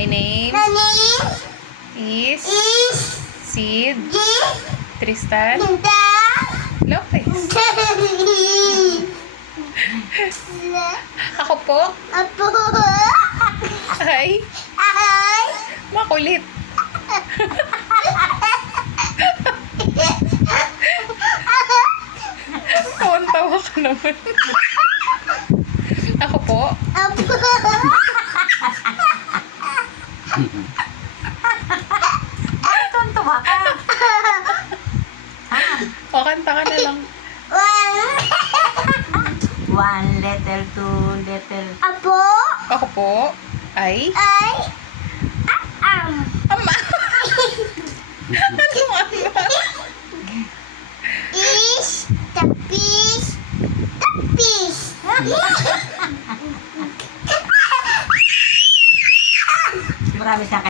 My name is Sid Tristan Lopez. Ako po ay makulit. Tawa ka naman. Ako po Tontuwa ka. o kanta ka na lang. One letter, two letter. Ako po ay ama. Anong ama? Marami siyang